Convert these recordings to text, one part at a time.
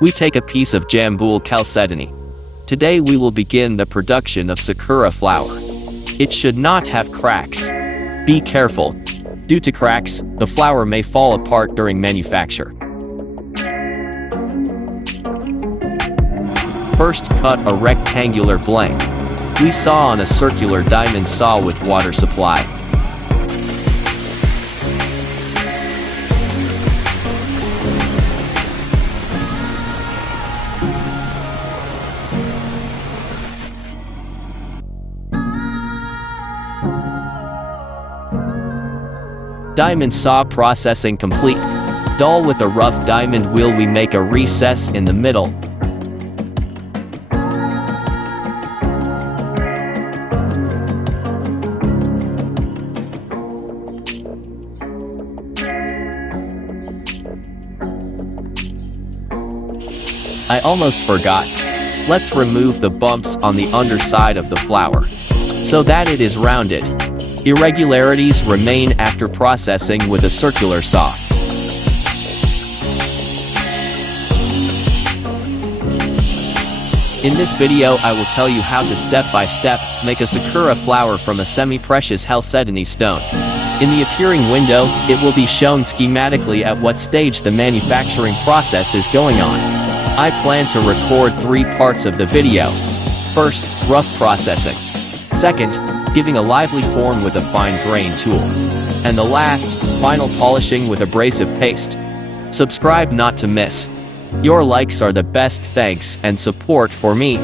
We take a piece of Jamboul chalcedony. Today we will begin the production of sakura flower. It should not have cracks. Be careful. Due to cracks, the flower may fall apart during manufacture. First, cut a rectangular blank. We saw on a circular diamond saw with water supply. Diamond saw processing complete. Dull with a rough diamond wheel, we make a recess in the middle. I almost forgot. Let's remove the bumps on the underside of the flower, so that it is rounded. Irregularities remain after processing with a circular saw. In this video I will tell you how to step-by-step make a sakura flower from a semi-precious chalcedony stone. In the appearing window, it will be shown schematically at what stage the manufacturing process is going on. I plan to record 3 parts of the video. First, rough processing. Second, giving a lively form with a fine grain tool. And the last, final polishing with abrasive paste. Subscribe not to miss. Your likes are the best thanks and support for me.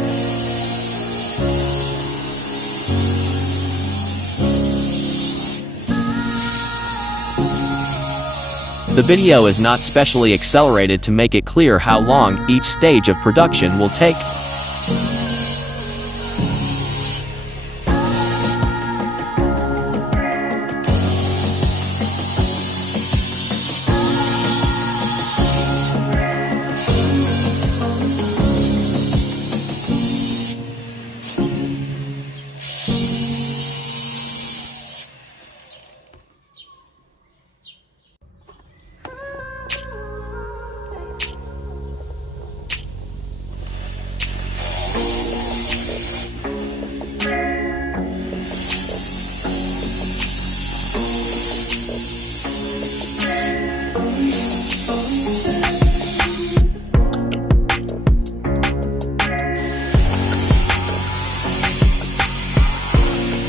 The video is not specially accelerated to make it clear how long each stage of production will take.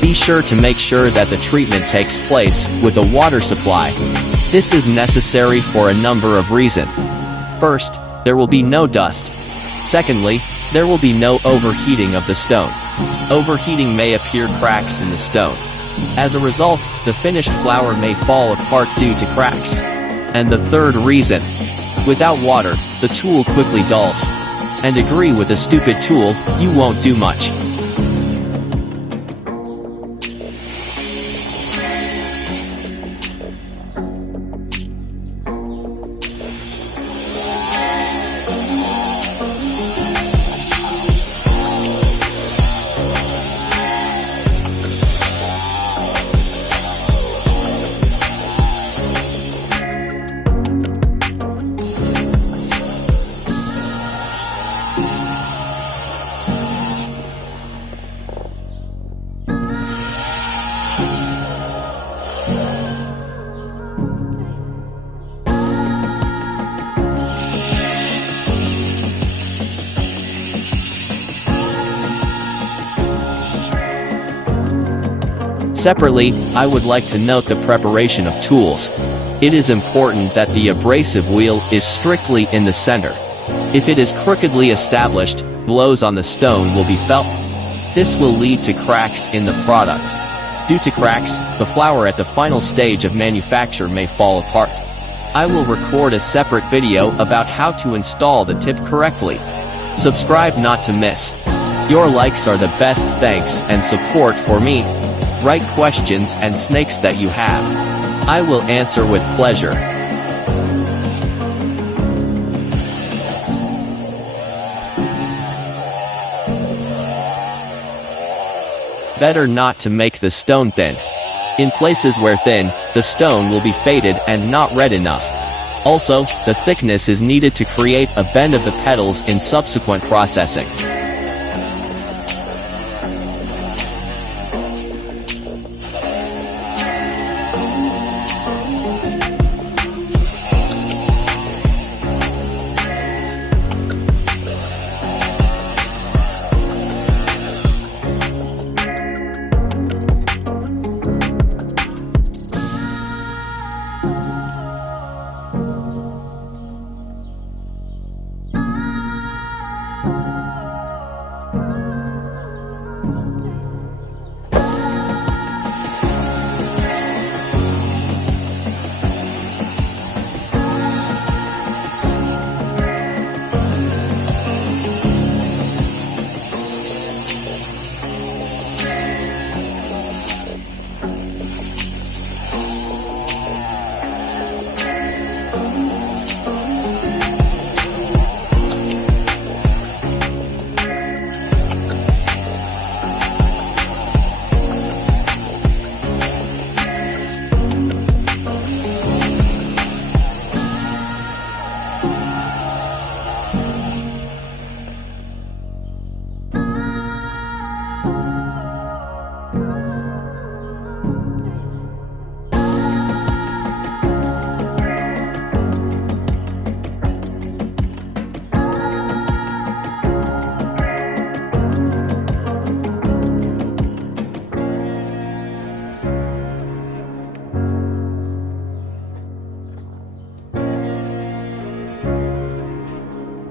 Be sure to make sure that the treatment takes place with a water supply. This is necessary for a number of reasons. First, there will be no dust. Secondly, there will be no overheating of the stone. Overheating may appear cracks in the stone. As a result, the finished flower may fall apart due to cracks. And the third reason, without water, the tool quickly dulls. And agree with a stupid tool, you won't do much. Separately, I would like to note the preparation of tools. It is important that the abrasive wheel is strictly in the center. If it is crookedly established, blows on the stone will be felt. This will lead to cracks in the product. Due to cracks, the flower at the final stage of manufacture may fall apart. I will record a separate video about how to install the tip correctly. Subscribe not to miss. Your likes are the best thanks and support for me. Write questions and snakes that you have. I will answer with pleasure. Better not to make the stone thin. In places where thin, the stone will be faded and not red enough. Also, the thickness is needed to create a bend of the petals in subsequent processing.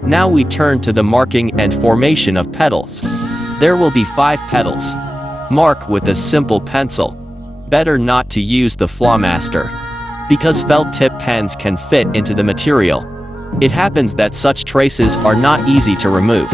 Now we turn to the marking and formation of petals. There will be 5 petals. Mark with a simple pencil. Better not to use the flamaster, because felt tip pens can fit into the material. It happens that such traces are not easy to remove.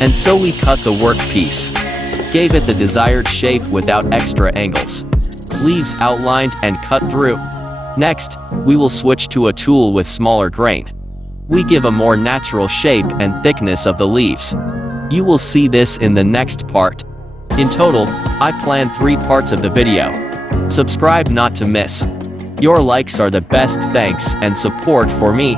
And so we cut the workpiece. Gave it the desired shape without extra angles. Leaves outlined and cut through. Next, we will switch to a tool with smaller grain. We give a more natural shape and thickness of the leaves. You will see this in the next part. In total, I planned 3 parts of the video. Subscribe not to miss. Your likes are the best thanks and support for me.